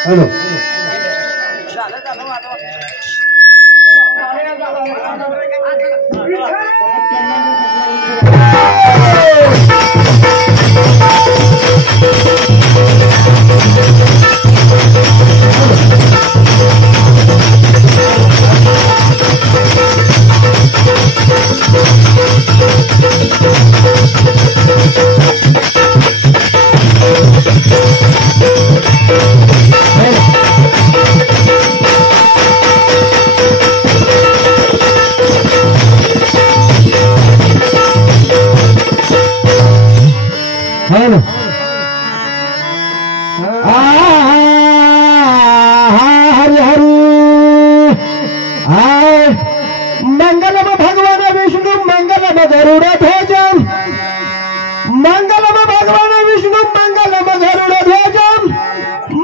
Hello hello Hari Hari मंगलम भगवान विष्णु मंगलम गरुड़ ध्वज मंगलम भगवान विष्णु मंगलम गरुड़ ध्वज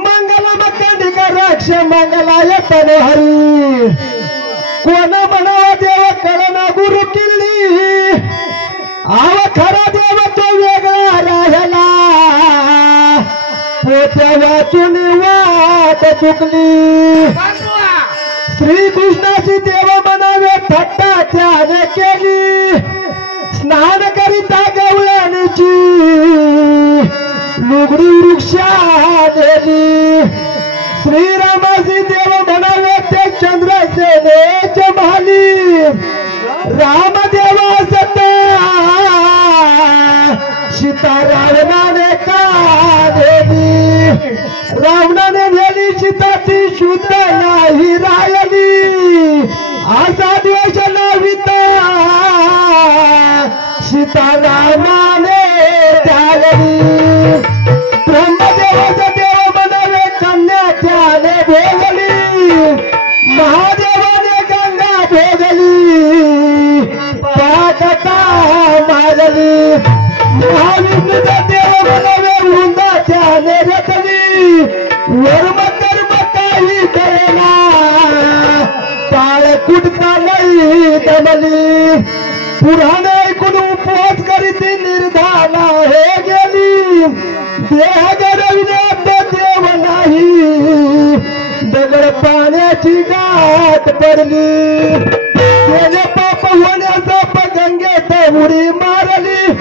मंगलम कंडिक रक्ष मंगलाय तनोहरी कोण म्हणावा देव कळना गुरु किल्ली आव खरा देव तो वेगळा राहिला पोट्या वाचून वाट चुकली श्री कृष्णाची देव म्हणावे थट्टा त्याने केली स्नान करिता गवळणीची लुगडी वृक्षा दिली श्रीरामाची देव म्हणावे ते चंद्रसेनेचे महाली रामदेवा सता सीता रावणाने का दिली रावणाने नेली सीताची शुद्ध नाही राहिली असा द्वेष लाविता सीता रामाने त्यागली ब्रह्मदेवाचा देव म्हणावे कन्या त्याने भोगली महादेवाने गंगा भोगली पाकता मागली महाविष्णूचा देव म्हणावे वृंदा त्याने रचली वर्म कर्म काही करेना टाळ कुटता नाही दमली पुराण ऐकून उपवास करीती निर्धाला हे गेली देह गरविण्यात देव नाही दगड पाण्याची गाठ पडली गेले पाप होण्याचा गंगेत उडी मारली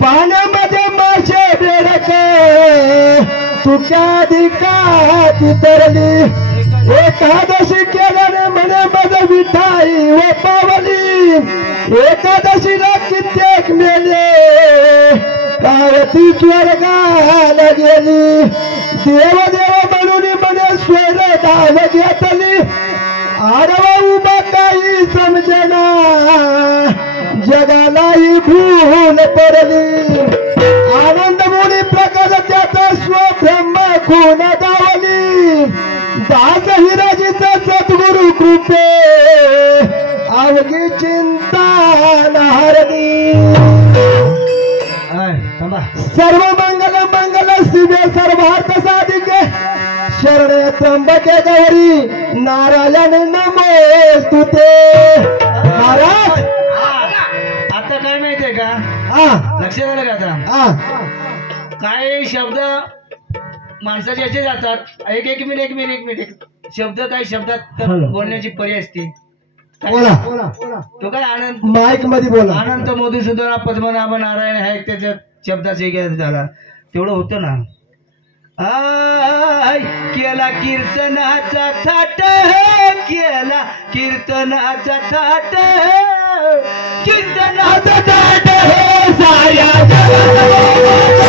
पाण्यामध्ये मासे बेडके तुझ्या दिकाची तरली एकादशी केल्याने म्हणे मग विठाई व पावली एकादशीला कित्येक मेले पावती स्वर्गाला गेली देव देव म्हणून म्हणे स्वर धाव घेतली आडवा उभा काही समजना जगालाही भूल पडली आनंद मुनी प्रकाश त्याचा स्वब्रह्म खून दावली दास हिराजीचा सद्गुरु कृपे अवघी चिंता नारदी सर्व मंगल मंगल शिवे सर्वार्थ साधिके शरणे त्र्यंबके गौरी नारायण नमोस्तुते महाराज आता काय माहितीये का लक्षात आलं का आता काय शब्द माणसाचे असे जातात एक मिनिट शब्द काही शब्दात बोलण्याची पर्याय असते तो काय आनंद माईक मध्ये बोला अनंत मधुसूदन पद्मनाभ नारायण हा एक त्याच्या शब्दाचा झाला तेवढं होतं ना केला कीर्तनाचा थाट केला कीर्तनाचा थाट कीर्तनाचा थाट साऱ्या जगाला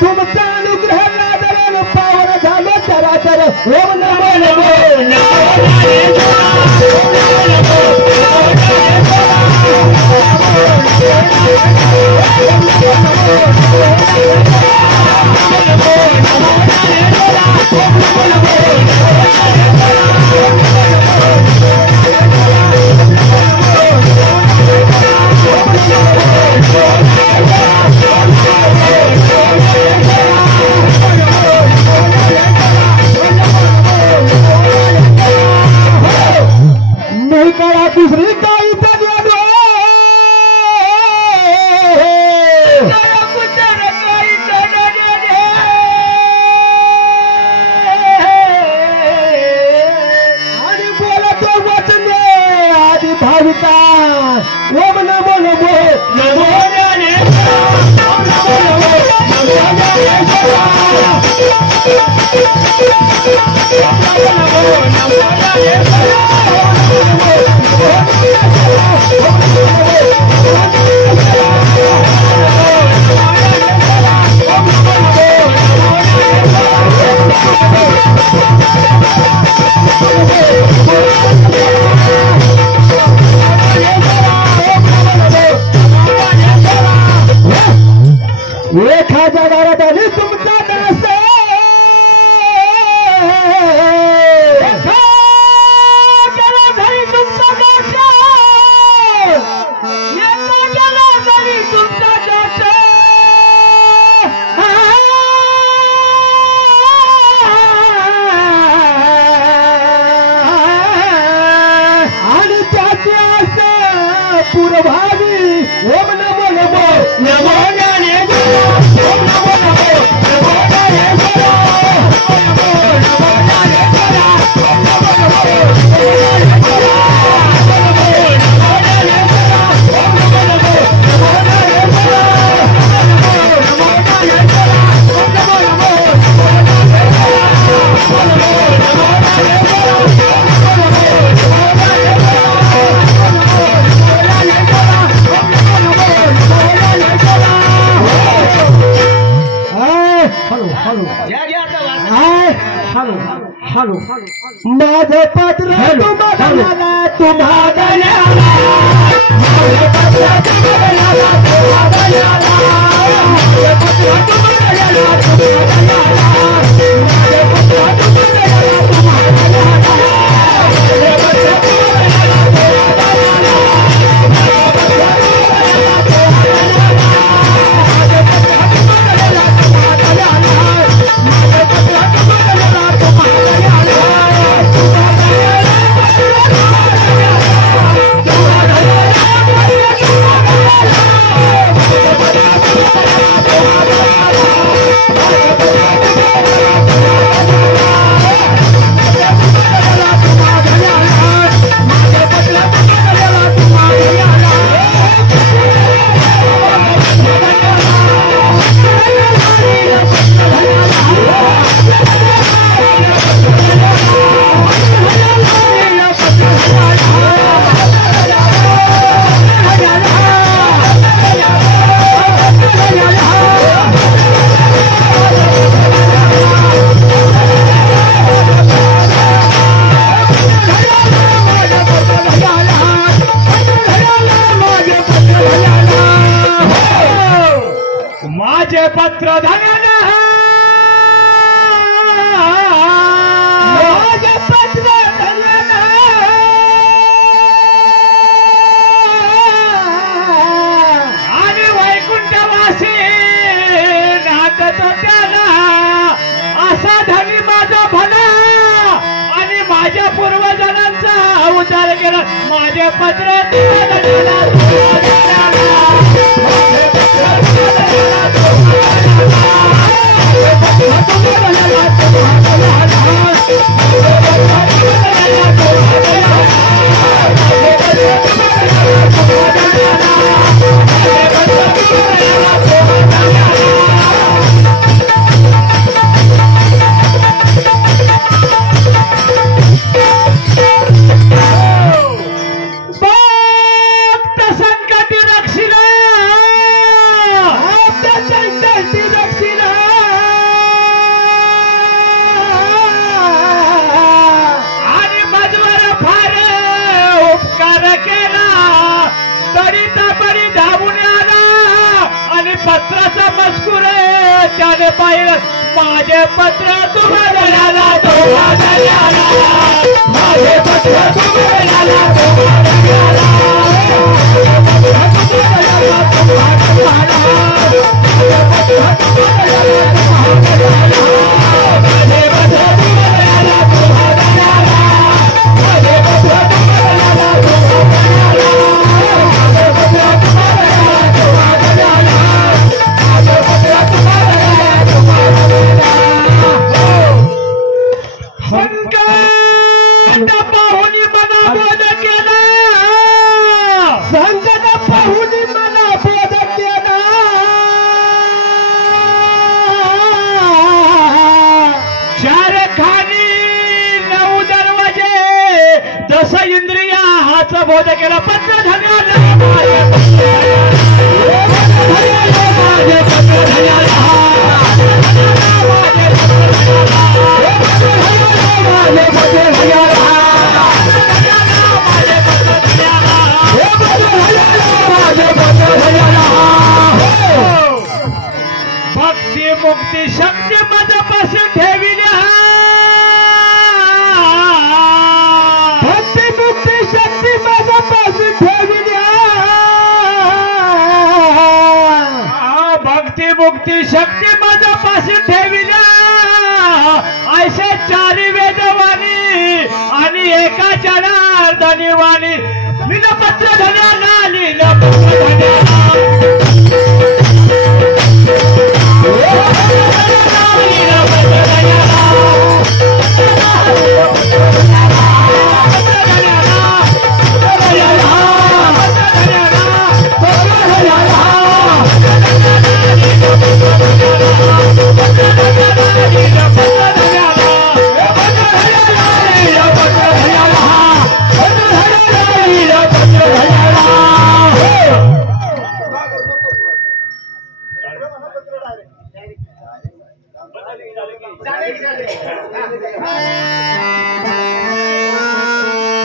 तुमचा अनुग्रह लादरून पावन झालो चराचर ओम नमो नमो नहीं करा दूसरी कोई तजदो आणि बोलतो वचने आदि भाविका ओम नमो नमो नमो एका जगात आणि तुमचा दास आणि त्याचे पूर्वभावी ओम नमो नमो नमो माझं पत्र तुम्हाला माझे पत्र धन्य माझे पत्र धन्य आणि वैकुंठवासी नांदत त्याला माझ्या पूर्वजांचा उद्धार केला माझे पत्र तुझ्या धन्याला पत्राचा मजकूर त्याने पाहिलं माझे पत्र तुम्हाला माझे पत्र तुम्हाला इंद्रिया हाचा बोध केला पत्र भक्ती मुक्ती शक्ती मनापासून ठेविल्या शक्ती माझ्यापासून ठेविल्या भक्ती मुक्ती शक्ती माझ्यापासून ठेविल्या ऐसे चारी वेदवाणी आणि एका जनार्दनी वाणी नीलपत्र धन्याला नीलपत्र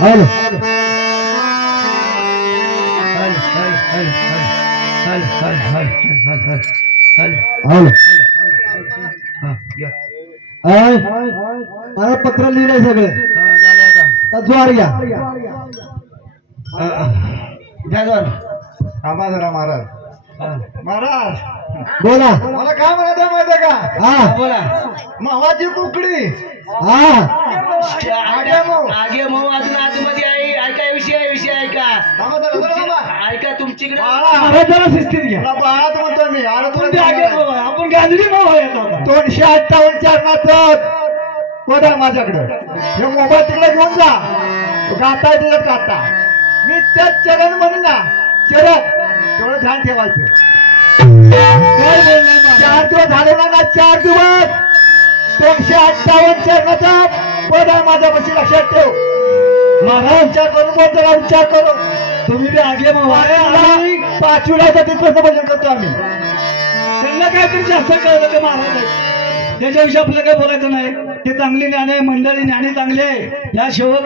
हेलो हेलो पत्र लिहिलंय सगळं ज्वार घ्या महाराज महाराज बोला मला काय म्हणायचं माहिती का हा बोला मावाची कुकडी आगे मऊ अजून आतमध्ये आहे ऐका विषय ऐका ऐका तुमच्याकडे जरा शिस्तीत घ्या बाळात म्हणतो मी आपण गाजरी भाऊ 258 चरणाचं पद आहे माझ्याकडं हे मोबाईल तिकडे घेऊन जा गाता तिथं गाता मी त्याच चरण म्हणून ना चरण तेवढं ध्यान ठेवायचं 4 दिवस झाले ना 4 दिवस 258 चरणाचा पद आहे माझ्यापाशी लक्षात ठेव महाराज विचार करून बोल जरा विचार करू तुम्ही आगे आम्ही 5वीला तिथपर्यंत भजन करतो आम्ही त्यांना काहीतरी जास्त कळलं ते महाराज आहे त्याच्याविषयी आपल्याला काही बोलायचं नाही ते चांगली ज्ञान आहे मंडळी ज्ञानी चांगली आहे या सेवक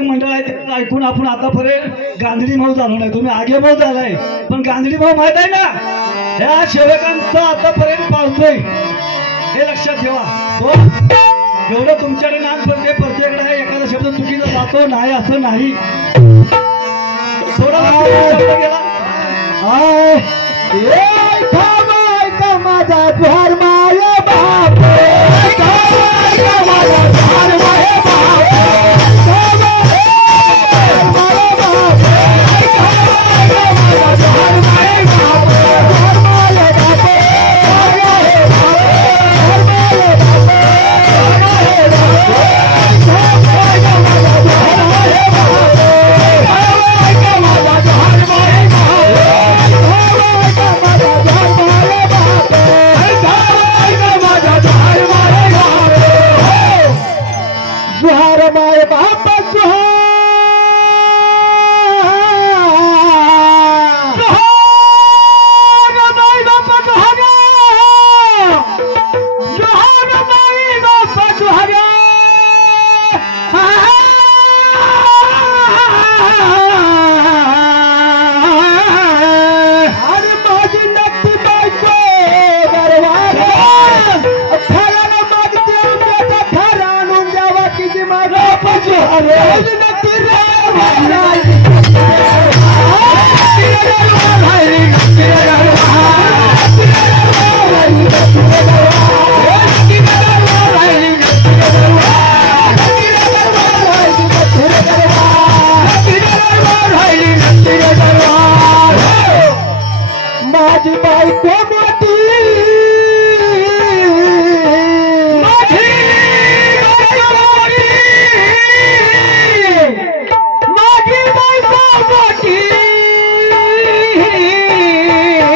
मंडळ आहे ते ऐकून आपण आतापर्यंत गांधडी भाऊ झालो नाही तुम्ही आगे भाऊ झालाय पण गांधडी भाऊ माहित आहे ना या सेवकांचं आतापर्यंत पावतोय हे लक्षात ठेवा हो एवढं तुमच्याकडे नाम प्रत्येकडे आहे एखादा शब्द चुकीचा जातो नाही असं नाही थोडा शब्द गेला माझा धर्माय बाप माझा धर्माय बाप जुहार माय बाप जुहार माय बाप जुहार जुहार माय बाप जुहार अरे माझी नक्की बायको दरवाजा माझी बायको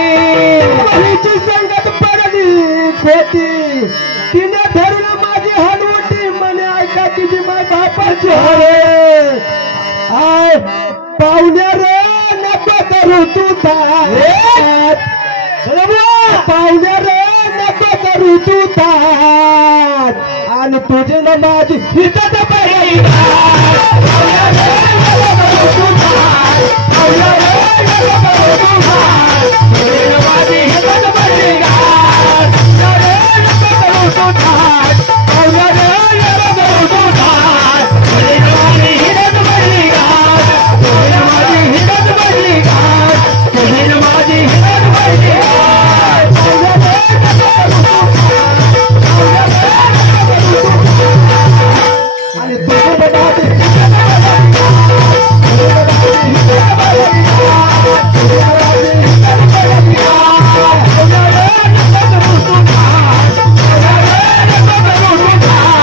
मोठी संगत पडली खोटी तिने धरलं माझी हलवटी म्हणे ऐका तिची माय बापाची हवे आय पाहुण्या रे नको करू तू थाट पाहुण्या रे नको करू तू थाट आणि तुझी ना माझी इज्जत पाहिजे पाहुण्या रे नको करू तू थाट पाहुण्या रे नको करू तू थाट तुझी ना माझी इज्जत पाहिजे पाहुण्या रे नको करू तू थाट पाहुण्या रे नको करू तू थाट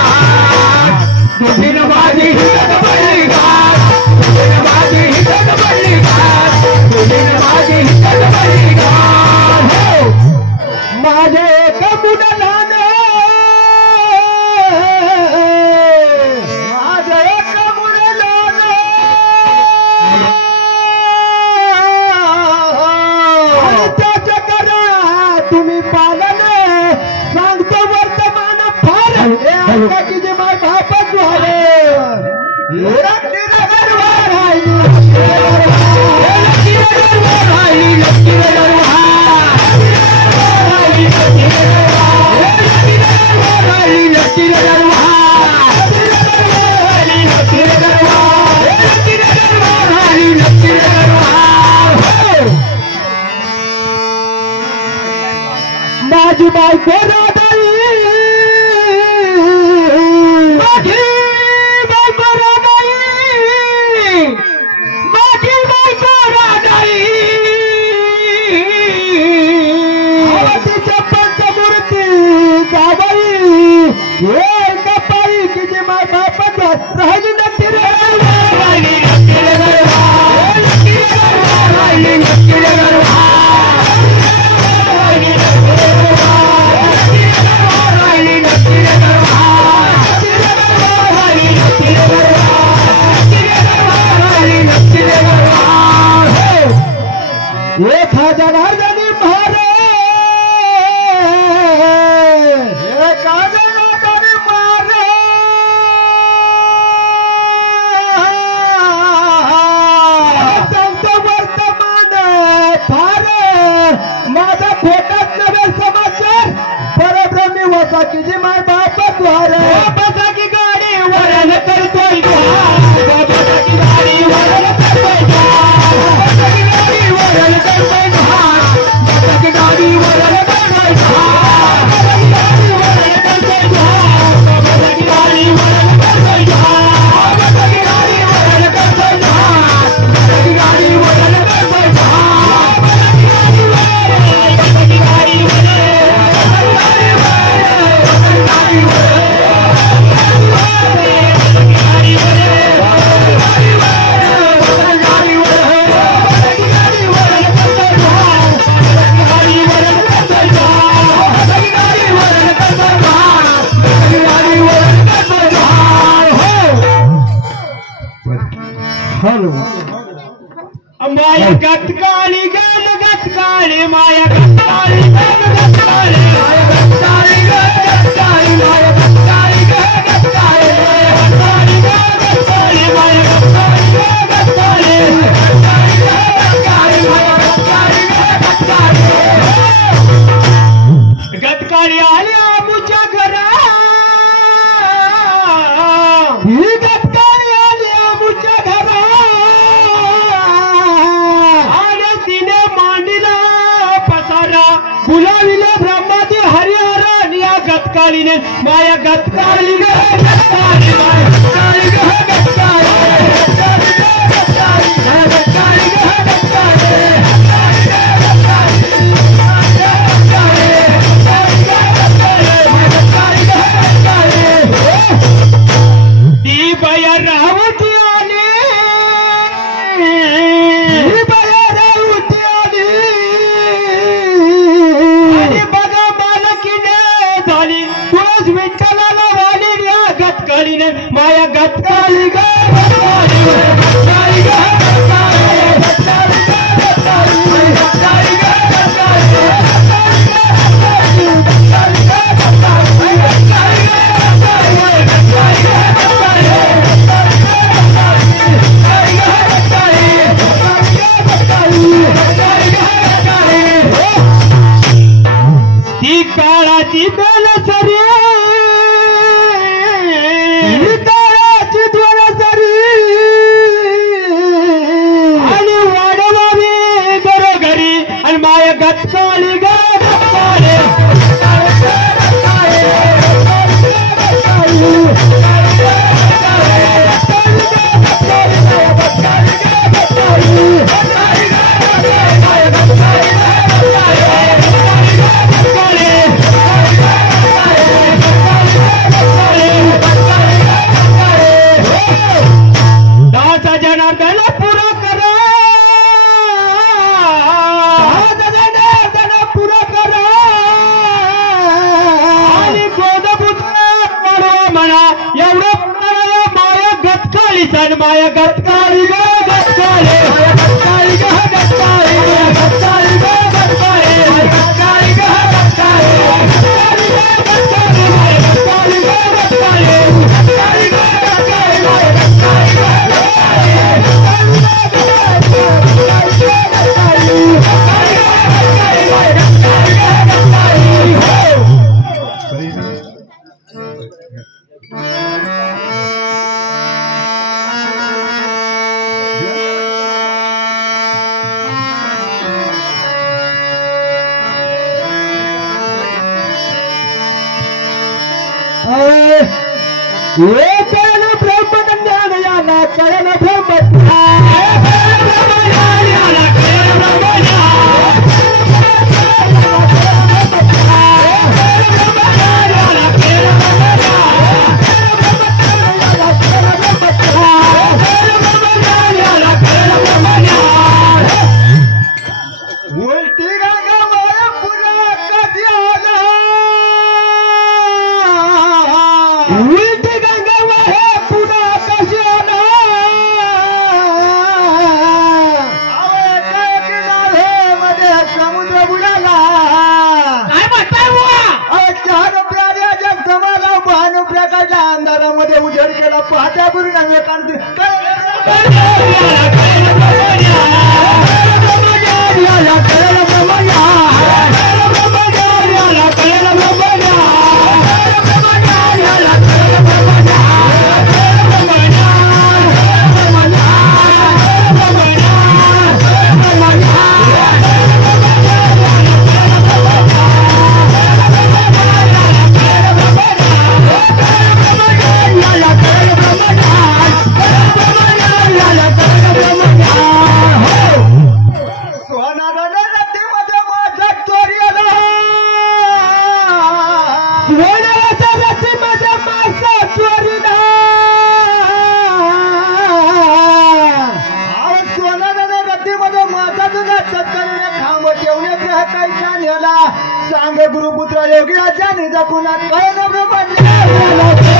तुझी ना माझी इज्जत पाहिजे तुझी ना माझी इज्जत पाहिजे तुझी ना माझी इज्जत पाहिजे आणि माझे एक मुलाला माझ्या एक मुलाला त्याच्या करा तुम्ही पालन सांगतो वर्तमान फार की जे माझ बापच व्हावे माझी बायको राधाई माझी बायको राधाई माझी बायको राधाई तिच्या पंचमूर्ती जाबाई हे कपाई की जे माय बापच राहिली नक्की रे राहिली नक्की रे हॅलो माया गतकाळी गण गतकाळी माया गतकाळी गण गतकाळी माया गतकाळी गण गतकाळी माया गतकाळी गण गतकाळी माया गतकाळी गण गतकाळी माया गतकाळी गण गतकाळी गतकाळी आली आमुच्या घरा ही गतकाळी आली आमुच्या घरा आणि तिने मांडीला पसारा बुलाविले ब्रह्माची हरिहर आणि या गतकाळीने माया गतकाळी ग गतकाळी माया गतकाळी ग गतकाळी ती बया रावती आली ती बया रावती आली आणि बघा मालकीने झाली तुळस विठ्ठलाला वाली या गतकाळीने माया गतकाळी ग गतकाळी गतकाळी ग गतकाळी गतकाळी ग गतकाळी गतकाळी ग ती काळाची बेलसरी काळाची द्वारसरी आणि वाढवावी घरोघरी आणि माया गतकाळी ग गतकाळी दासा जनार्दन पुरा करा जनार्दन पुरा करा आणि गोदपुत्र म्हणा एवढं माया गतकाळी सण माया गतकाळी ग गतकाळी माया गतकाळी ग गतकाळी माया गतकाळी ग गतकाळी माया गतकाळी ग गतकाळी माया गतकाळी ग गतकाळी गतकाळी ग गतकाळी माया गतकाळी ग कळन ब्रह्मज्ञान याला कळन उलटी गंगा माया पुरा कधी आला उलटी गंगा माया पुरा कशी आला मध्ये समुद्र बुडाला काय म्हणताय चार प्याऱ्या जग समाला भानू प्रकाशला अंधारामध्ये उजेड केला पाहत्या पूर्वी नव्हे कांती सांग गुरुपुत्र योगीराजा निजा कुणात कळन ब्रह्मज्ञान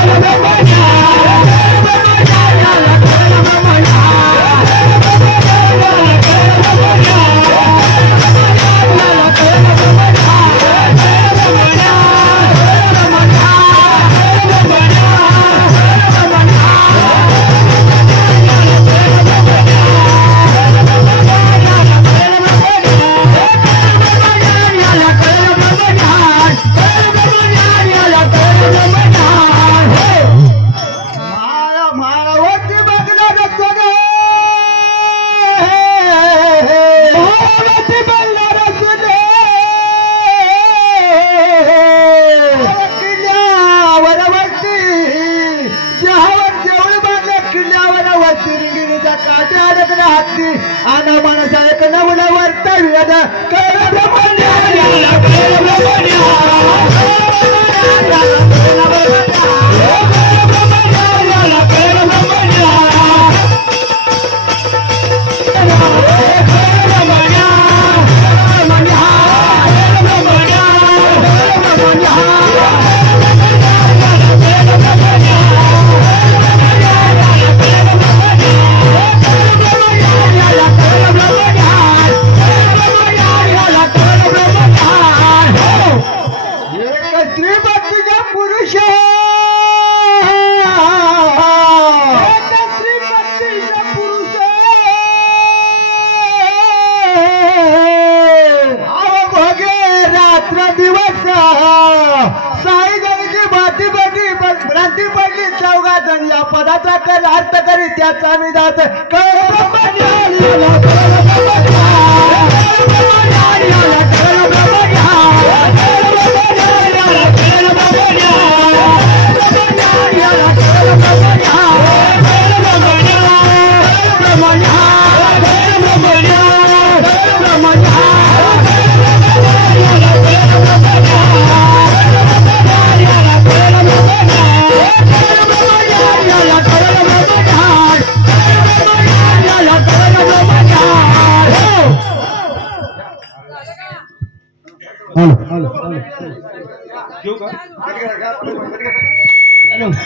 काटे अडकला हत्ती आना माणसा एक नवला वर्तव्यद या पदाचा कर अर्थ करी त्याचा मी जात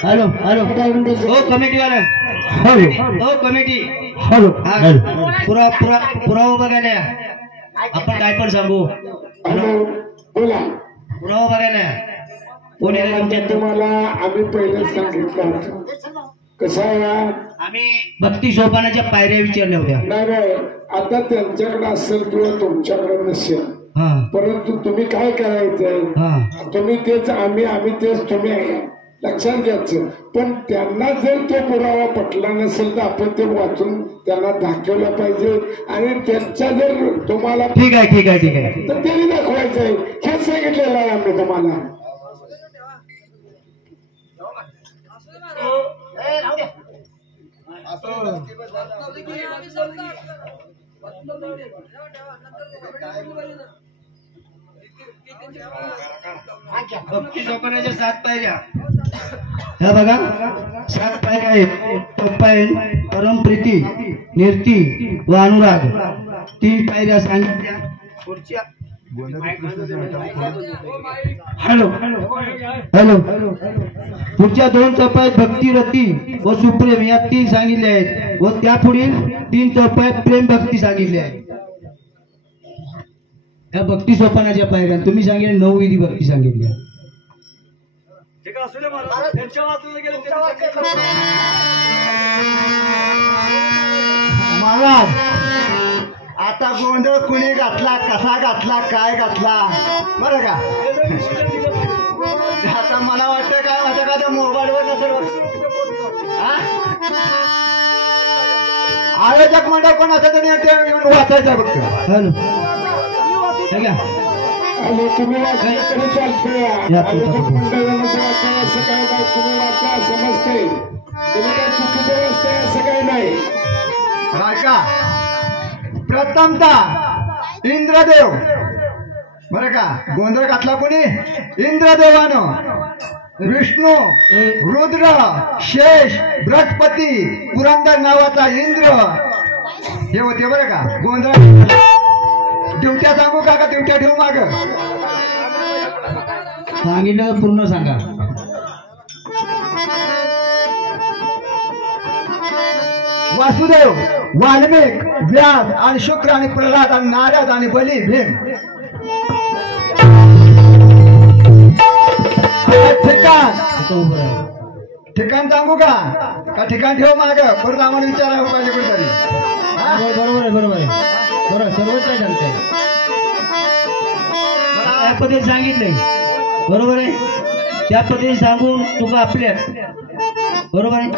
हॅलो हॅलो हो कमिटी वाला हो कमिटी पुरावा बघायला आपण काय पण सांगू पुरावा बघायला कोणी तुम्हाला आम्ही पहिले सांगितलं कसं आहे आम्ही भक्ती सोपानाच्या पायऱ्या विचारल्या होत्या नाही आता त्यांच्याकडे असेल किंवा तुमच्याकडे नसेल परंतु तुम्ही काय करायचंय तुम्ही तेच आम्ही तेच तुम्ही लक्षात घ्यायचं पण त्यांना जर तो पुरावा पटला नसेल तर आपण ते वाचून त्यांना दाखवलं पाहिजे आणि त्यांचा जर तुम्हाला ठीक आहे तर त्यांनी दाखवायचंय हेच सांगितलेलं आहे आम्ही तुम्हाला भक्ती सोपानाच्या 7 पायऱ्या ह्या बघा 7 पायऱ्या आहेत तत्पायन परमप्रीती निर्ती व अनुराग 3 पायऱ्या सांगितल्या पुढच्या हॅलो हॅलो पुढच्या 2 चौपायात भक्ती रती व सुप्रेम या 3 सांगितल्या आहेत व त्या पुढील 3 चौपायात प्रेम भक्ती सांगितले आहेत या भक्ती सोपानाच्या पायऱ्या तुम्ही सांगितले 9 विधी भक्ती सांगितल्या महाराज आता गोंधळ कुणी घातला कसा घातला काय घातला बरं का आता मला वाटतं काय होतं का त्या मोबाईलवर नसेल आयोजक मंडळ कोण असं तरी वाचायचं बघतो आणि तुम्ही वाचलं तरी चालतंय असं काय नाही तुम्ही वाचा समजतंय तुम्ही काय चुकीचं वाचताय असं काही नाही का प्रथमतः इंद्रदेव बरं का गोंधळ घातला कोणी इंद्रदेवानं विष्णू रुद्र शेष बृहस्पती पुरंदर नावाचा इंद्र हे होते बरं का गोंधळ ड्युट्या सांगू का ड्युट्या ठेवू माग सांगितलं पूर्ण सांगा वासुदेव वाल्मिक व्यास आणि शुक्र आणि प्रल्हाद आणि नारद आणि बली भीम ठिकाण सांगू का ठिकाण ठेव माग परत आम्हाला विचारायला पाहिजे कुठेतरी बरोबर आहे सर्वच काय सांगताय त्या पद्धतीने सांगितलंय बरोबर आहे त्या पद्धतीने सांगून तुका आपल्या बरोबर आहे.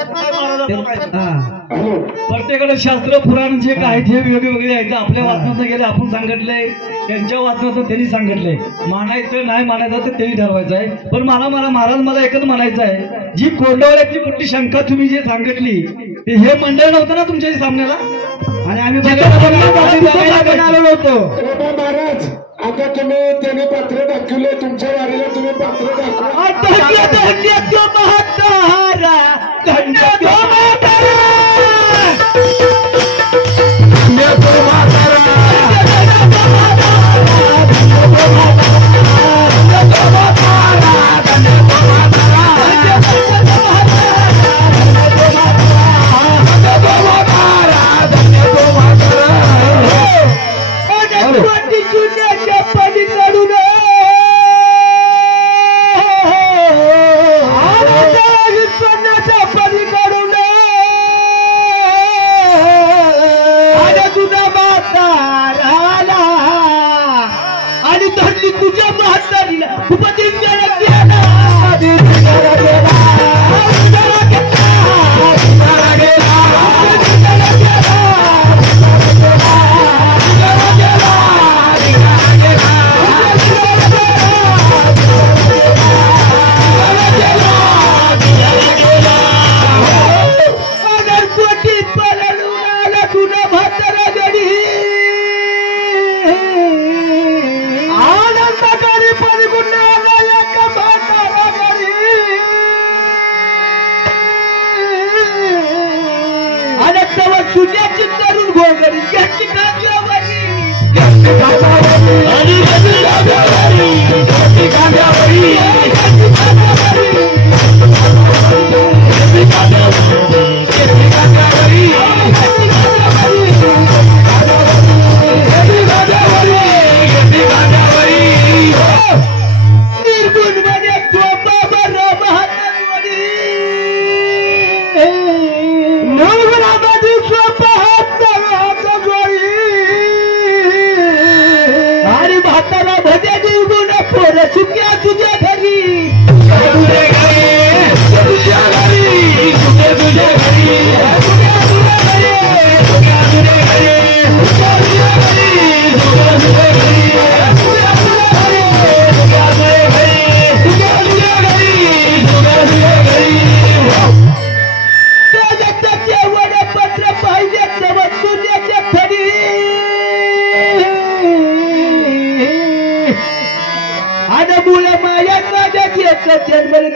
प्रत्येकाला शास्त्र पुराण जे काय ते वेगवेगळे आहेत. आपल्या वाचनात गेले आपण सांगितलंय, त्यांच्या वाचनात त्यांनी सांगितलंय. मानायचं नाही मानायचं तर त्यांनी ठरवायचं आहे. पण महाराज मला एकच म्हणायचं आहे, जी कोंडवल्याची मोठी शंका तुम्ही जे सांगितली ते हे मंडळ नव्हतं ना तुमच्या सामन्याला, आणि आम्ही आलो नव्हतो. महाराज आता तुम्ही त्याने पात्र दाखवले, तुमच्या वारीला तुम्ही पात्र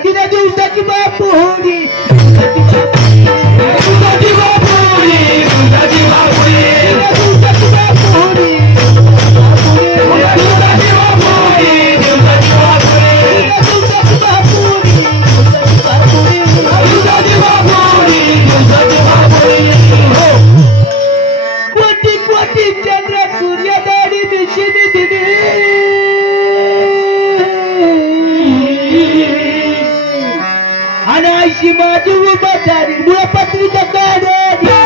किती दिवसाची बापू होती कोटी कोटी चंद्र सूर्यदारी दिशेने दिली आणि आयशी माझी उभारी मुळे पत्रिका काढली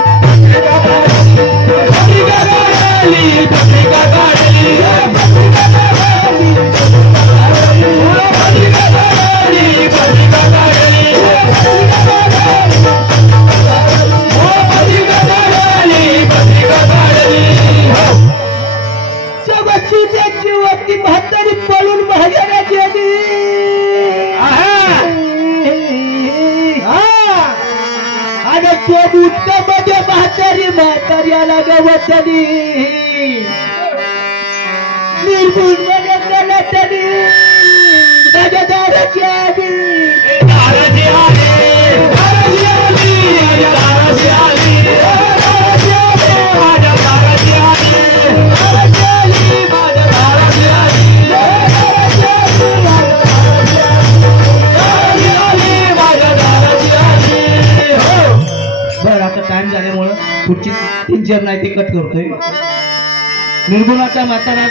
सूर्याची वरती म्हातारी पळून महाराजा गेली आणि चोबुटमध्ये म्हाताऱ्याला गवसली निर्गुण मध्ये गलटली माझ्या दाराची आली टाइम झाल्यामुळं पुढची 3-4 नाही ते कट करतोय. निर्गुणाचा म्हातारा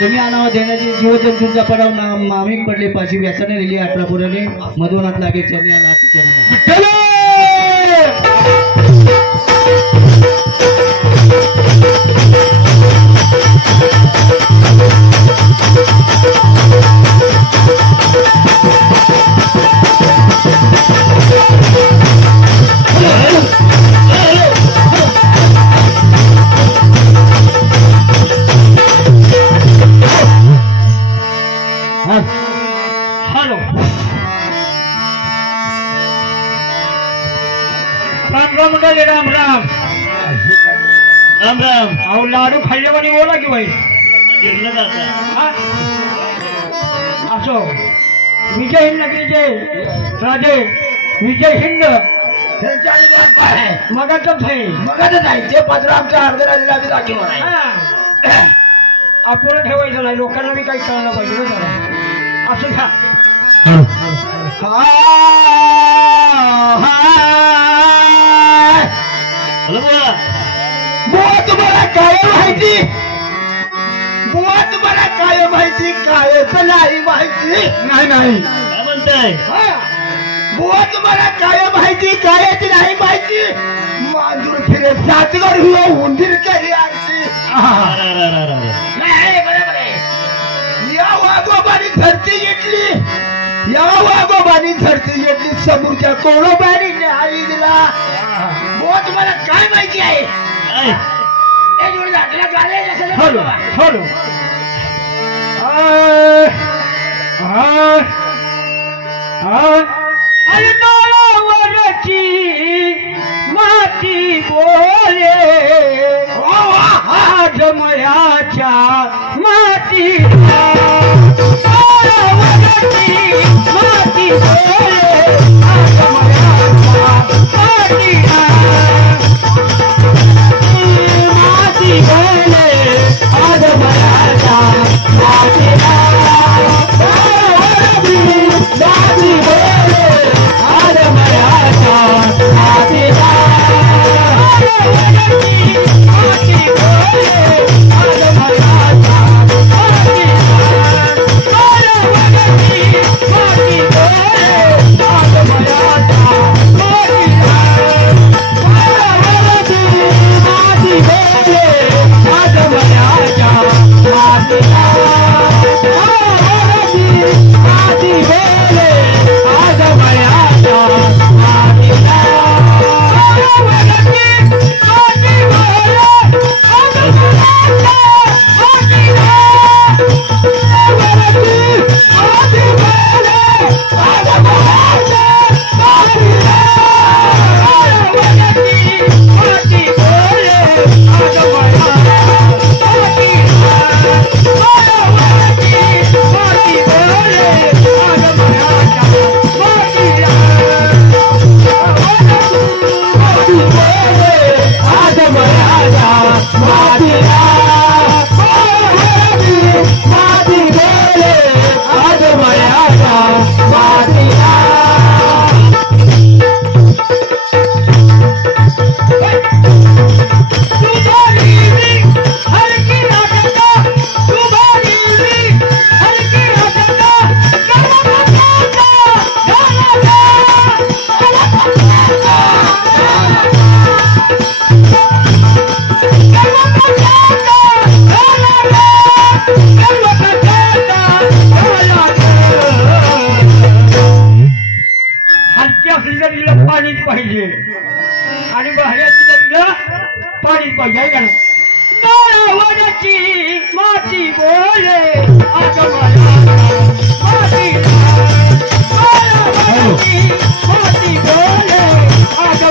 कमी आणावा देण्याची जीवजंतूंचा पडाव मामी पडले पाशी व्यसने लिहिली 18 पुराने मधुनाथ लागे चरणी राम राम म्हणाले राम राम राम राम. अहो लाडू खाल्ल्यावानी बोला की बाई गिरलं जातं असो. विजय हिंद विजय राजे विजय हिंद मगाच आहे ते पत्र आमच्या अर्ध्या राजेला आम्ही दाखी म्हणाय आपण ठेवायचं नाही लोकांना मी काही कळलं पाहिजे ना असं घ्या. बुवा तुम्हाला काय माहिती बुवा तुम्हाला काय माहिती कायच नाही माहिती नाही नाही काय म्हणताय बुवा तुम्हाला काय माहिती कायच नाही माहिती मांजूर फिरे सातगर हुआ उंदीर करी आरती नाही बरोबर आहे. या वाघोबानी धरती घेतली या वाघोबानी धरती घेतली समोरच्या कोळोबानी न्याय दिला. बुवा तुम्हाला काय माहिती आहे हॅलो हॅलो अरे माळावरची माती बोले आज मयाच्या माती माळावरची माती बोले आज मयाच्या माती माती बोले आज मयाच्या मातीला दादी बोले आज मयाच्या मातीला माती बोले आज मयाच्या पाणी पाहिजे आणि बाहेर पाणी पाहिजे का नावाची माती बोले आज माती माती बोले आज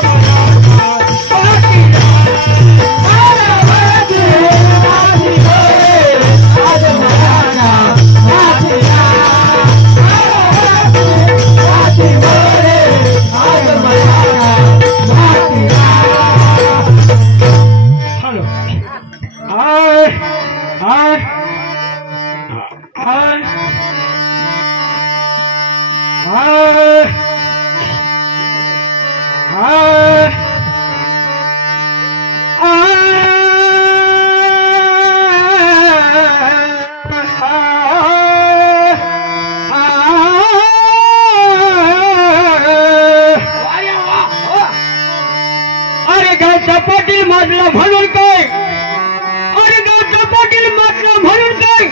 पाटील म्हटलं म्हणून काय अरे गावचा पाटील म्हटलं म्हणून काय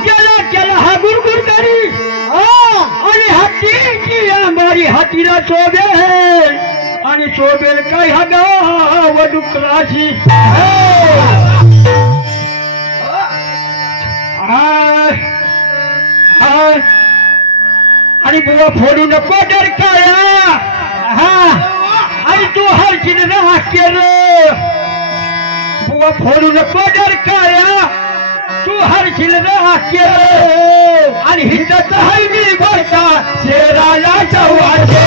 गेला केला हा गुरगुर करी आणि हातीची आंबारी हातीला शोभेल आणि शोभेल काय हा गाव डुकराशी आणि बुवा फोडू नको डर काळा आणि तू हरकीन ना केलं बुवा फोडून पदर काया तू हरकीन ना केलं आणि हिंदत हळवी बरता शेराला जवाचे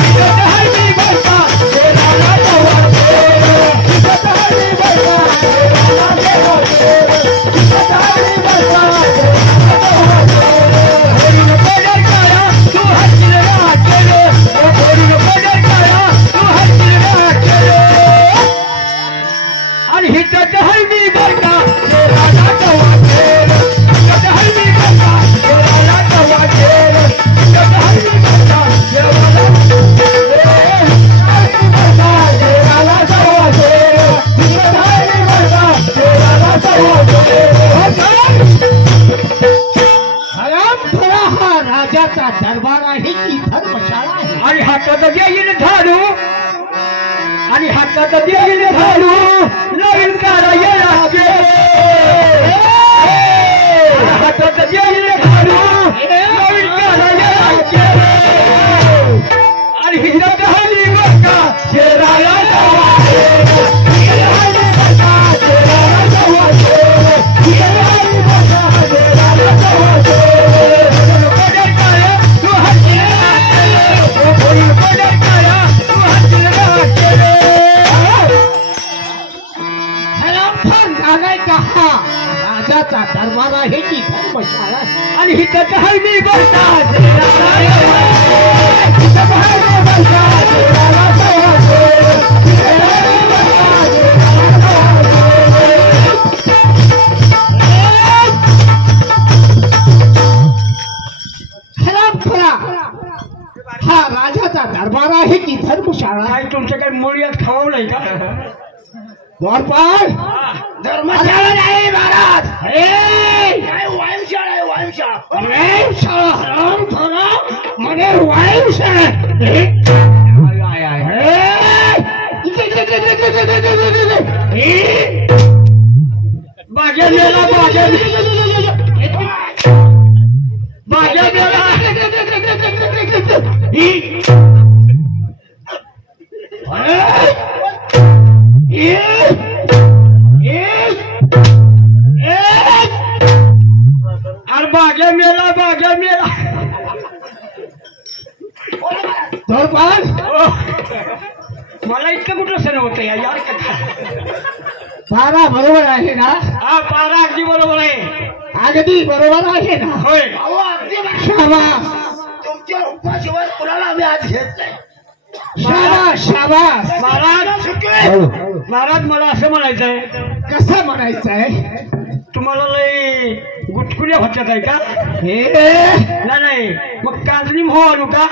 हिंदत हळवी बरता शेराला जवाचे हिंदत हळवी बरता शेराला जवाचे हिंदत हळवी बरता फोडून पदर काया तू हरकीन ना केलं फोडून पदर काया तू हरकीन ना केलं आणि हिंदत हळवी बरता शेराला जवाचे हिंदत हळवी बरता शेराला जवाचे हिंदत हळवी बरता शेराला राजाचा दरबार आहे की धर्मशाळा आहे आणि हातात देईल झाडू आणि हातात देईल झाडू नवीन करायला हातात देईल झाडू नवीन करायला आणि हिंदत हळवी बरता शेराला जवाचे हिंदत हळवी बरता शेराला जवाचे हिंदत हळवी बरता शेराला जवाचे पदर काया तू हरकीन ना केलं फोडून पदर काया तू हरकीन ना केलं कहा राजाचा दरबार आहे की धर्मशाळा आणि हिंदत हळवी बरता शेराला हिंदत हळवी बरता शेराला जवाचे हिंदत हळवी बरता शेराला हा राजाचा दरबार आहे की धर्मशाळा काय तुमच्याकडे मुळीयात खाऊ नाही का द्वारपाल धर्मशाळा नाही महाराज वायुशाळा आहे वायुशाळा वायुशाळा हराम थोडा म्हणे वायुशाळा माझ्या मेला माझ्या माझ्या मेला अरे बाग्या मेला बाग्या मेला धोरपाल मला इतकं कुठं सण होतं यार कथा पारा बरोबर आहे ना हा पारा अगदी बरोबर आहे अगदी बरोबर आहे ना होय शाबास तुमच्या रूपाशिवाय कुणाला आम्ही आज घेत नाही शाबास शाबास महाराज महाराज मला असं म्हणायचंय कसं म्हणायचंय तुम्हाला लय गुटकुल्या होत्यात आहे का हे नाही मग काजळी भाऊ आणू का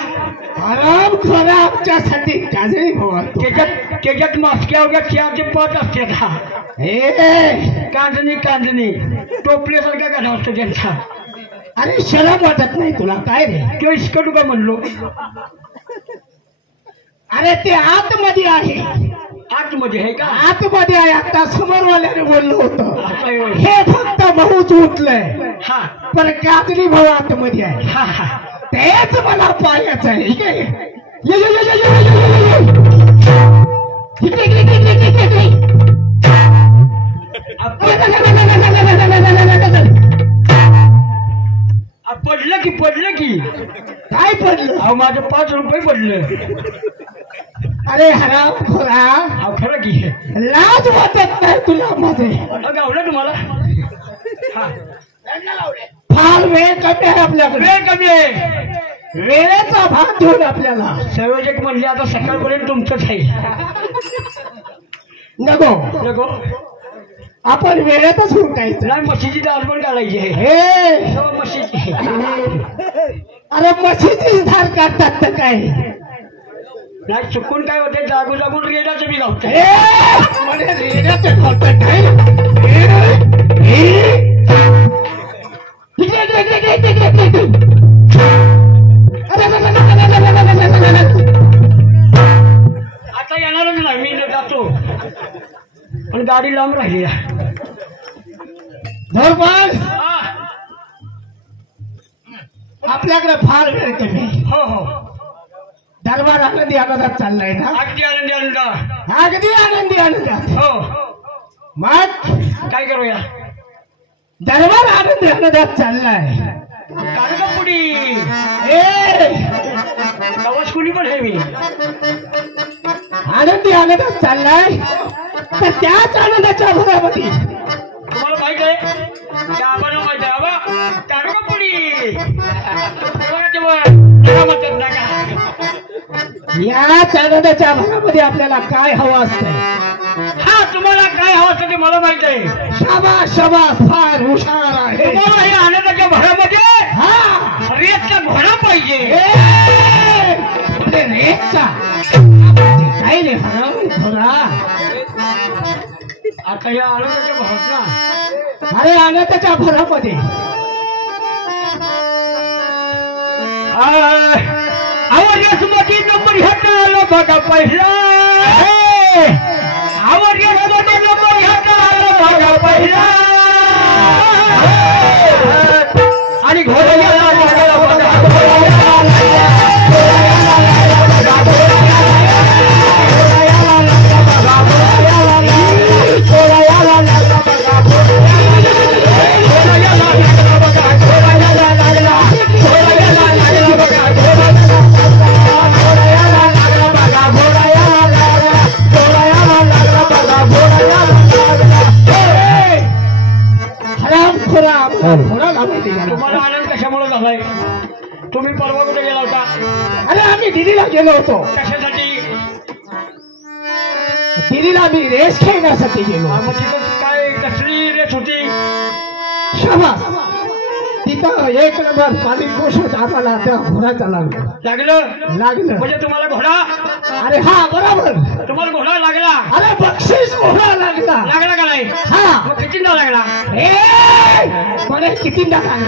आराम खरा आमच्यासाठी काजळी भाऊ त्याच्यात मास्क्या वगैरे चारचे 5 असते का हे कांजणी कांजणी टोपल्यासारखा गाणं असतं त्यांचा अरे शरम वाटत नाही तुला काय रे किंवा इस्कटू का म्हणलो अरे ते आतमध्ये आहे आतमध्ये आहे का आतमध्ये आहे आता समोरवाल्याने बोललो होतं हे फक्त भाऊच उठलंय हा पण काजळी भाऊ आतमध्ये आहे हा हा तेच मला पाहायचं आहे ठीक आहे पडलं की काय पडलं अहो माझं 5 रुपये पडलं अरे हराम खोरा अहो खरं की लाज वाटत नाही तुला मध्ये गावलं तुम्हाला फार वेळ कमी आहे आपल्याकडे वेळ कमी आहे वेळेचा भाग घेऊन आपल्याला संयोजक म्हणले आता सकाळपर्यंत तुमचंच आहे नको नको आपण वेळेतच उठायचं नाही म्हशीची धार पण काढायची हे म्हशीची अरे म्हशीची धार काढतात तर काय नाही चुकून काय होते जागू जागून रेड्याचं बी लावतं म्हणजे रेड्याचं लावतं काय आता येणारच नाही मी जातो पण गाडी लांब राहिली आपल्याकडे फार वेळ कमी हो हो दरबार आनंदी आनंदात चाललाय ना? अगदी आनंदी आनंद. अगदी आनंदी आनंदात. हो. मग काय करूया? दरबार आनंदी आनंदात चाललाय. कानकापुडी नवाज कुणी पण आहे मी. आनंदी आनंदात चाललाय तर त्याच आनंदाच्या भरामध्ये तुम्हाला माहित आहे त्या आबाला माहित आहे. आबा कानकापुडी म्हणतात ना का? याच आनंदाच्या भरामध्ये आपल्याला काय हवं असतंय? हा तुम्हाला काय हवं असतं ते मला माहित आहे. शाबास शाबास, फार हुशार आहे. तुम्हाला हे आनंदाच्या भरामध्ये हा रेतचा घोडा पाहिजे. रेतचा काय रे घोडा? आता या आनंदाच्या भरात ना अरे आनंदाच्या भरामध्ये आवाज मध्ये नंबर घ्यायला बघा पहिला. आवाज मध्ये नंबर घ्यायला बघा पहिला. आणि तुम्हाला आनंद कशामुळे झालाय? तुम्ही परवा कुठे गेला होता? अरे आम्ही दिल्लीला गेलो होतो. कशासाठी? दिल्लीला आम्ही रेस खेळण्यासाठी गेलो. मग तिथं काय कसली रेस होती? शाबास, तिथं एक नंबर पाणी कोशात आम्हाला त्या घोडाचा लागलं. म्हणजे तुम्हाला घोडा? अरे हा बरोबर, तुम्हाला घोडा लागला. अरे बक्षीस घोडा लागला का नाही? हा. मग कितींदा लागला? मला कितींदा लागला?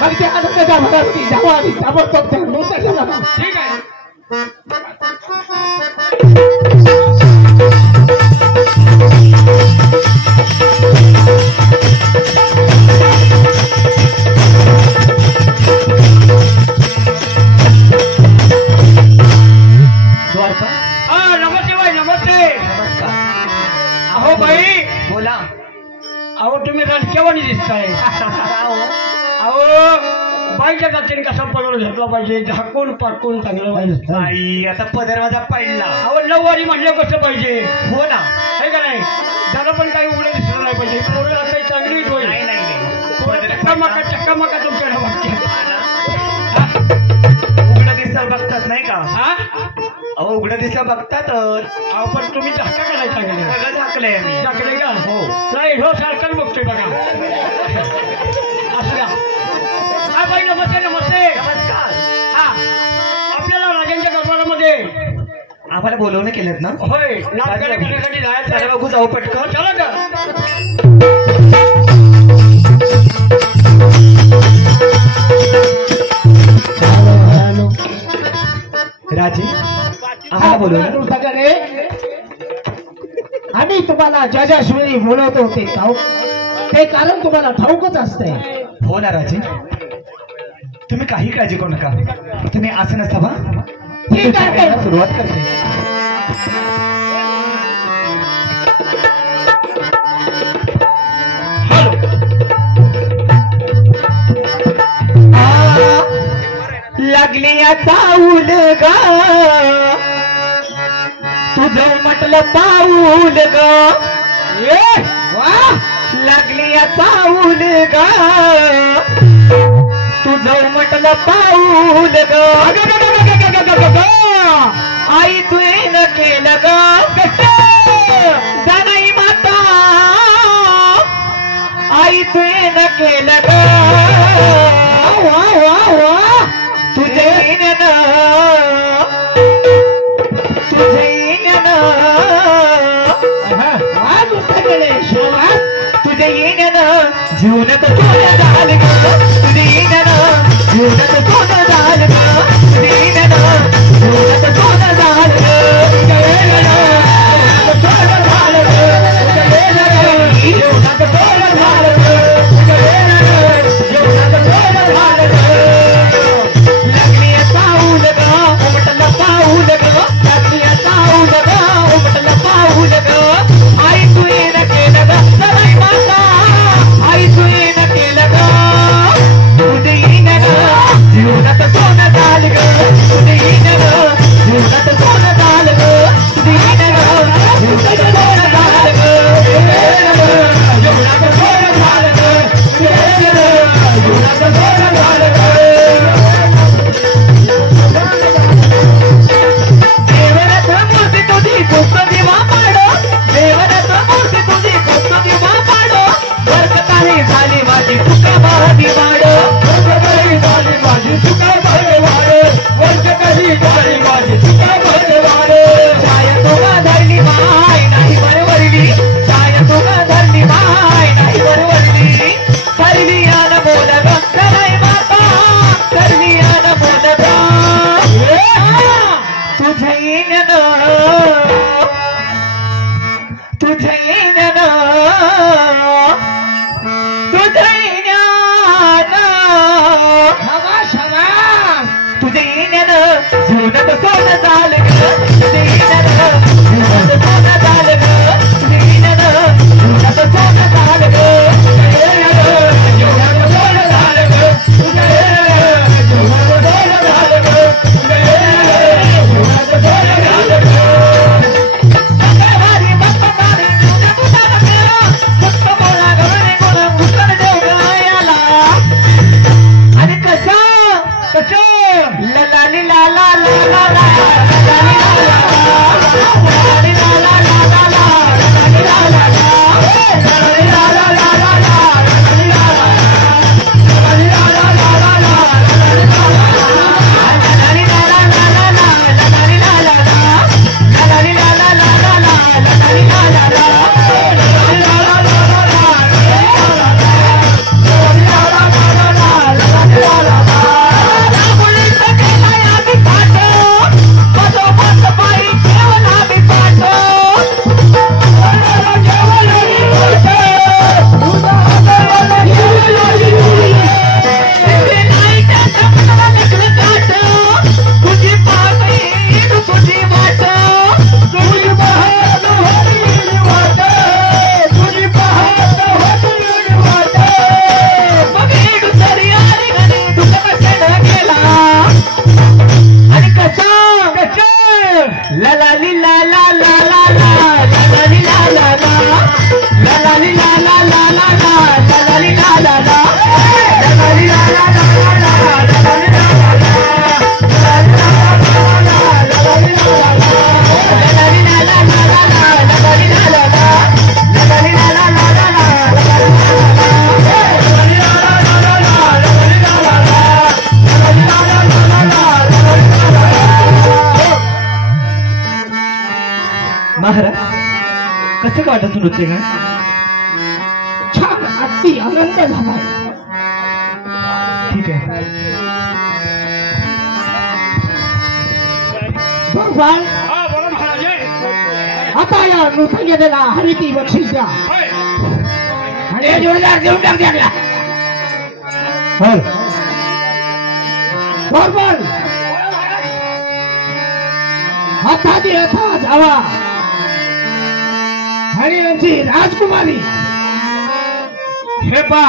मग त्या आनंदाच्या भरामध्ये जावा आणि ताबडतोब त्या नृत्याच्या जावा. ठीक आहे. नमस्ते बाई, नमस्ते. अहो बाई बोला. अहो तुम्ही रणकेवाणी दिसताय. अहो बाईच्या जातीने कसा पदर घेतला पाहिजे, झाकून पाटकून चांगलं पाहिजे. आई आता पदर माझा पडला. अहो नऊवारी म्हणलं कसं पाहिजे? हो ना, आहे का नाही? त्याला पण काही उघडं दिसलं नाही पाहिजे. पोरं आता चांगलीच होईल. नाही चक्कामाका तुमच्या वाक्य. उघडं दिसतं बघतात नाही का? हा अहो उघडं दिसतं बघतातच. अहो पण तुम्ही धक्का करायला चांगले सगळं झाकलंय मी. टाकले का? हो. नाही हो सारखं बघतोय बघा. असं का? हा बाई नमस्ते. नमस्ते. नमस्कार. हा आपल्याला राजांच्या दरबारामध्ये आम्हाला बोलवणं केलं ना? होय नाटकाला करण्यासाठी जायचं आहे. बघू जाऊ पटकन. चला का? राजे आम्हाला बोलवलं. आम्ही तुम्हाला ज्या ज्या वेळी बोलवतो ते कारण तुम्हाला ठाऊकच असतंय. हो ना राजे, तुम्ही काही काळजी करू नका. तुम्ही असं नसावा. ठीक आहे, सुरुवात करते. लागली चाऊल ग तुझं म्हटलं पाऊल ग. लागली चाऊल ग तुझं म्हटलं पाऊल ग. आई तुझे न केलं ग जाणाई माता. आई तुझे न केलं ग तुझे तुझे येण्यानं जीवनात सोनं झालं ग. तुझे येण्यानं जीवनात सोनं झालं ग. तुझे येण्यानं जीवनात सोनं झालं ग. तुझे तुझे जीवनात सोनं झालं ग तुझे जीवनात सोनं झालं ग तुझे जीवनात सोनं झालं ग जीवनात सोनं झालं ग तुझे जीवनात सोनं झालं ग तुझे जीवनात सोनं झालं ग मंगळवारी बाप्पावारी तुझा तुझा बघा फक्त बोला गवणे कोण मुस्कर देव गायला आणि कसं ला ला ली ला ला ला ला ला ला ली ला ला ला ली ला ला ला ला ला ली ला ला ला ली ला ला ला ला ला ली ला ला ला ली ला ला ला ला ला ली ला ला ली ला ला ला ला ला ली ला ला ला ली ला ला ला ला ला ली ला ला ला महाराज कसं का वाटत नृत्य का छान अगदी आनंद झालाय ठीक आहे भगवान आता या नृत्य गेलेला हवी ती बक्षीस द्या आणि हे जोरदार देऊन टाक द्या बरोबर हाताची यथा जावा आणि यांची राजकुमारी हे पा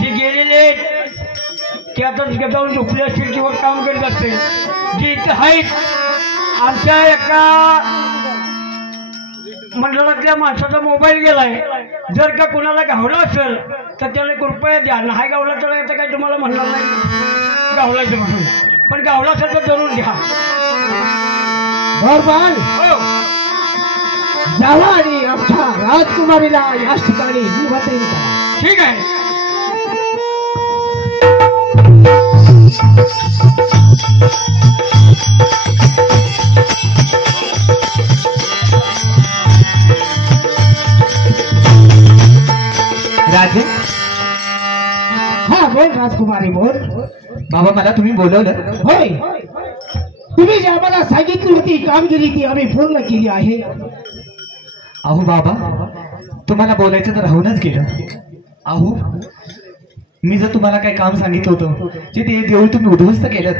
जे गेलेले ते आता जाऊन झोपले असतील किंवा काम करत असतील जे इथे आहेत आमच्या एका मंडळातल्या माणसाचा मोबाईल गेलाय जर का कोणाला गावला असेल तर त्याला 1 रुपया द्या नाही गावला तर आता काही तुम्हाला म्हणणार नाही गावलायचं म्हणून पण गावला असेल तर जरूर द्या बरोबर जावा आणि आमच्या राजकुमारीला याच ठिकाणी निवडून करा ठीक आहे राजे हा बोल राजकुमारी बोल बाबा मला तुम्ही बोलवलं होय तुम्ही जी आम्हाला सांगितली होती कामगिरी ती आम्ही पूर्ण केली आहे अहो बाबा तुम्हाला बोलायचं तर राहूनच गेलं अहो मी जर तुम्हाला काही काम सांगितलं होतं जे ते देऊळ तुम्ही उद्ध्वस्त केलं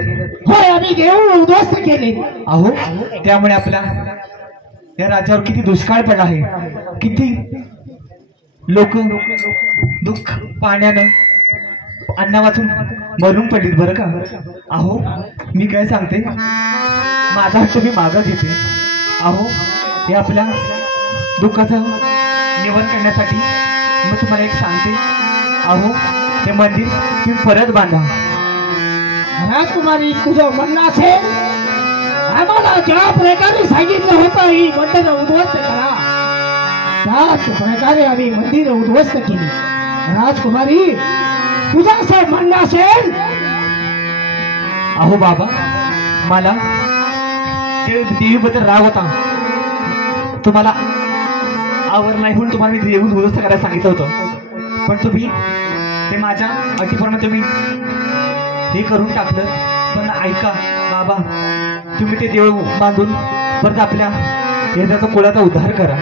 होय आम्ही देऊळ उद्ध्वस्त केले अहो त्यामुळे आपल्या या राज्यावर किती दुष्काळ पडला आहे किती लोक दुःख पाण्यानं अन्ना वाचून मरून पडलीत बरं का अहो मी काय सांगते माझा हट्ट मी मागं घेते अहो हे आपल्या दुःखाचं निवारण करण्यासाठी मी तुम्हाला एक सांगते अहो हे मंदिर तुम्ही परत बांधा राजकुमारी तुझं म्हणणं असेल आम्हाला ज्या प्रकारे सांगितलं होतं ही मंदिर उद्ध्वस्त करा त्याच प्रकारे आम्ही मंदिर उद्ध्वस्त केली राजकुमारी तुझं असं म्हणणं असेल अहो बाबा मला देवीबद्दल राग होता तुम्हाला आवर नाही म्हणून तुम्हाला मी देऊन दुरुस्त करायला सांगितलं होतं पण तुम्ही ते माझ्या अटीप्रमाणे तुम्ही हे करून टाकलं पण ऐका बाबा तुम्ही ते देऊळ बांधून परत आपल्या यंदाचा कुळाचा उद्धार करा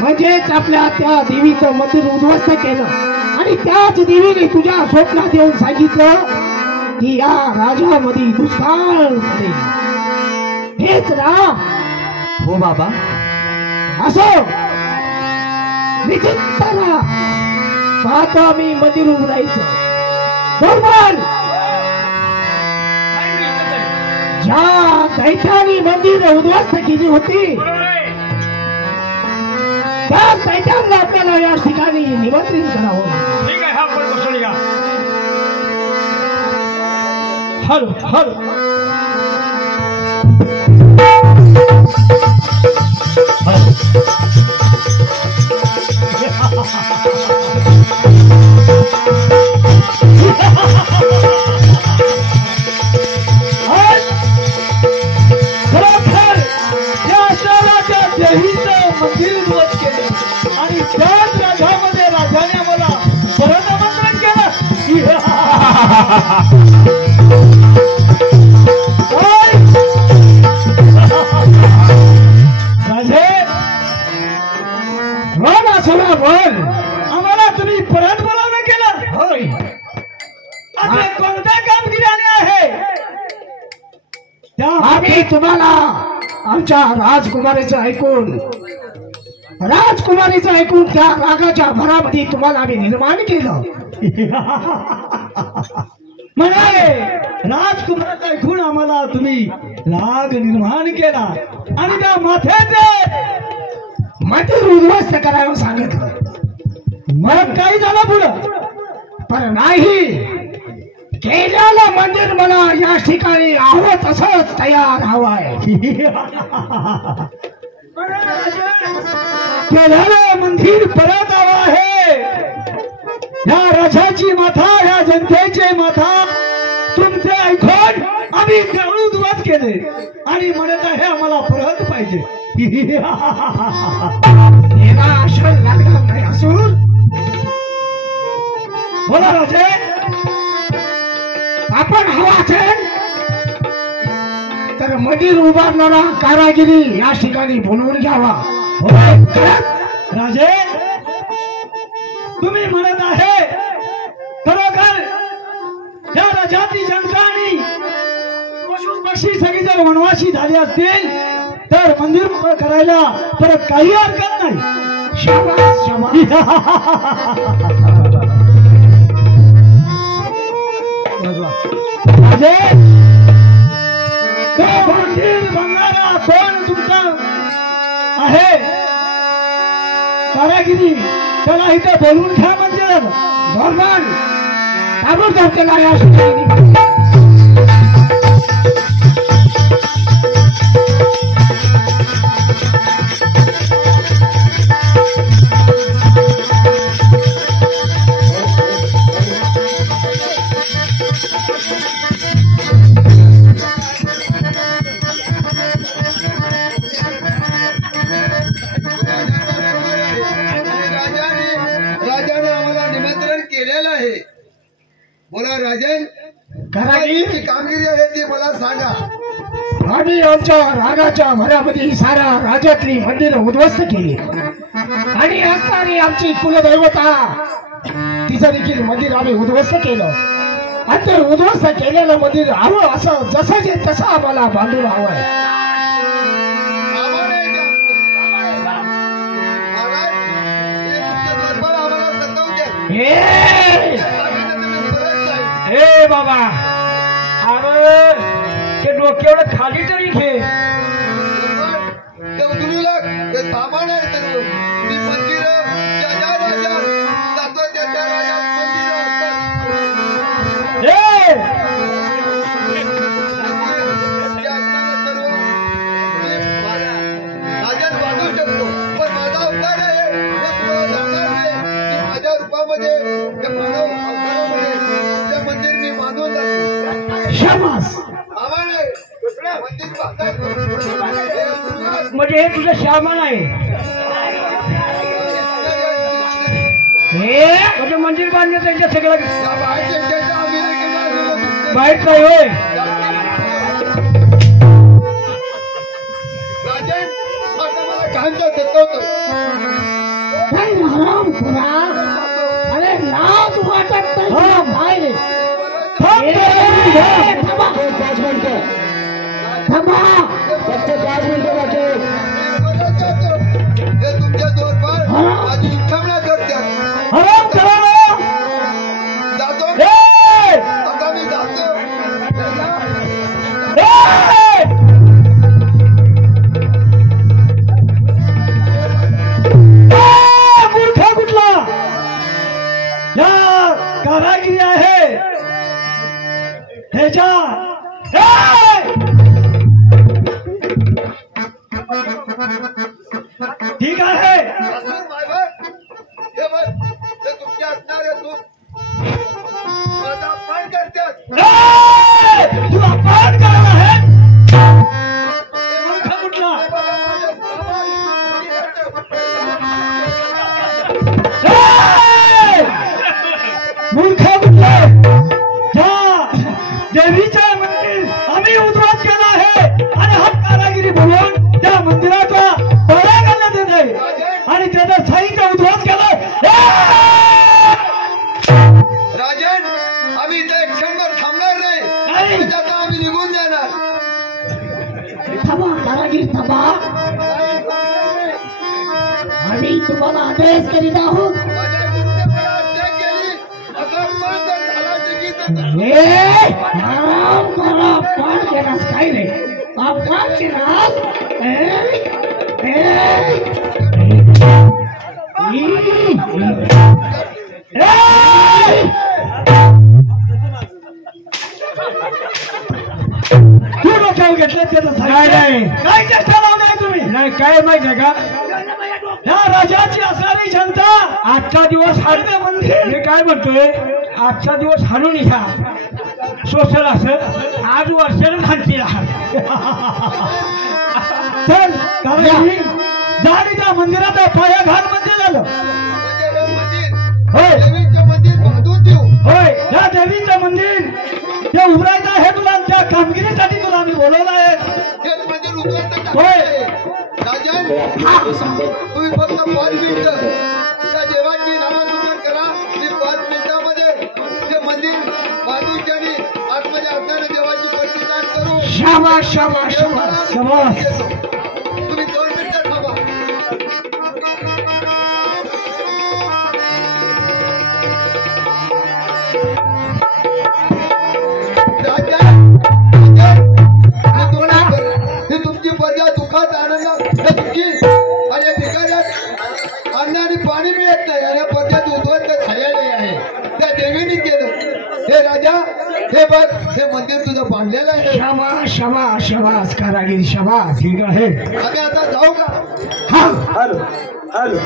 म्हणजेच आपल्या त्या देवीचं मंदिर उद्ध्वस्त केलं आणि त्याच देवीने तुझ्या स्वप्नात येऊन सांगितलं की या राजामध्ये दुष्काळ पडेल. हेच ना? हो बाबा. असो निश्चित ना. पाहतो आम्ही मंदिर उघडायचं. बरोबर ज्या दैत्याने मंदिर उद्ध्वस्त केली होती त्या दैत्यांना आपल्याला या ठिकाणी निमंत्रित करावं. ठीक आहे. हा पण बसवली का? हॅलो हॅलो मंदिर उद्ध्वस्त केले आणि त्याच राजामध्ये राजाने मला परत आमंत्रण केलं. आम्हाला तुम्ही परत बोलावणं केलं. होय. आता कोणत्या कामगिरीने आहे? आम्ही तुम्हाला आमच्या राजकुमारीचं ऐकून त्या रागाच्या भरामध्ये तुम्हाला आम्ही निर्माण केलं. म्हणाले राजकुमाराचं ऐकून आम्हाला तुम्ही राग निर्माण केला आणि त्या माथ्याचे मंदिर उद्ध्वस्त करायला सांगितलं. मग काही झालं पुढं? पण नाही. केलेलं मंदिर मला या ठिकाणी हवं तसंच तयार हवंय. केलेलं मंदिर परत हवं आहे. या राजाची माथा, या जनतेचे माथा तुमचे ऐकून आम्ही उद्ध्वस्त केले आणि म्हणत आहे आम्हाला परत पाहिजे. बोला राजे. आपण हवा असेल तर मंदिर उभारणारा कारागिरी या ठिकाणी बोलवून घ्यावा. राजे तुम्ही म्हणत आहे खरोखर या राजाची जनता आणि पशु पक्षी सगळी जर वनवासी झाली असतील तर मंदिर उभं करायला परत काही हरकत नाही. शाबास शाबास. राजे तो मंदिर बनणारा कोण तुमचा आहे कारागिरी त्याला इथे बोलवून घ्या. म्हणजे धोरण ताबडतोब केला या ठिकाणी. राजाने आम्हाला निमंत्रण केलेलं आहे. बोला राजन, कारागिरी कामगिरी आहे ती मला सांगा. आम्ही आमच्या रागाच्या भरामध्ये सारा राज्यातली मंदिर उद्ध्वस्त केली आणि असणारी आमची कुलदैवता तिचं देखील मंदिर आम्ही उद्ध्वस्त केलं. आणि ते उद्ध्वस्त केलेलं मंदिर हवं असं जसं जे तसं आम्हाला बांधून हवंय. हे बाबा अरे ते डोक्यावर खाली तरी घे. सामान आहे सर्व. ती मंदिर ज्या ज्या राज्यात जातो त्या त्या राज्यात मंदिर राजात बांधू शकतो. पण माझा अवतार आहे हे तुम्हाला जाणार नाही की माझ्या रूपामध्ये त्या मानव अवतारामध्ये त्या मंदिर मी बांधून जातो. शाबास. म्हणजे हे तुझं सामान आहे. हे म्हणजे मंदिर बांधण्याचं त्यांच्या सगळं बाहेर काय होय. राजन आता मला कांचा सतवतो काय हराम खुरा अरे लाज वाटत नाही काय थांबा 5 मिनिटं थांबा फक्त 5 मिनिटं बाकी हे तुमच्या दोरबार माझी इच्छामना करतात हराम करा जातो ए! आता मी जातो ए! मूर्खा कुठला या कारागिरी आहे ह्याच्या ठीक आहे असून मायबाप हे बघ हे तुमच्या असणारे तू माझा अपमान करतात तू अपमान करणार आहे मूर्खा कुठला हे बघा माझे सामान मूर्खा कुठला या देवीच्या मंदिर आम्ही उद्ध्वस्त केला आहे आणि हा कारागिरी बोलवून त्या मंदिराचा तोडा करण्यात येत आहे आणि त्याचा साईचा उद्ध्वस्त केला राजन आम्ही इथे एक क्षणभर थांबणार नाही. नाही त्याचा आम्ही निघून जाणार थांबा कारागीर थांबा आम्ही तुम्हाला आदेश करीत आहोत माझ्या गुप्तपणे हत्या केली असा अपमान जर झाला तर आराम करा अपमान केलास काय रे अपमान केलास तू डोक्यावर घेतलं त्याचं नाही काय चेष्टा लावली तुम्ही नाही काय माहिती आहे का या राजाची असणारी जनता आजचा दिवस हारणे मंदिर मी काय म्हणतोय आजचा दिवस हाणून घ्या सोसल असं आज वर्षानं घालतील चल कारण जाणी त्या मंदिराचा पाया घाल म्हणजे झालं म्हणजे हे मंदिर होय देवीचं मंदिर बांधून देऊ होय या देवीचं मंदिर ते उभरायचं आहे तुला त्या कामगिरीसाठी तुला आम्ही बोलवलं आहे हेच मंदिर उद्ध्वस्त होय. करायचे राजन तुम्ही फक्त 5 मिनिटं त्या देवाची नामस्मरण करा मी 5 मिनिटामध्ये ते मंदिर बांधून आणि आतमध्ये असणाऱ्या देवाची प्रतिष्ठान करू शाबास शाबास शाबास शाबास. तुम्ही 2 मिनिटं थांबा ही तुमची प्रजा दुःखात आनंदात दुःखी आणि भिकाऱ्यात अन्न आणि पाणी मिळत नाही आणि प्रजात उद्ध्वस्त झालेले आहे त्या देवीने केलं हे राजा हे बघ हे मंदिर तुझं बांधलेलं आहे शाबास शाबास शाबास कारागीर शाबास ठीक आहे आम्ही आता जाऊ का हा हॅलो हॅलो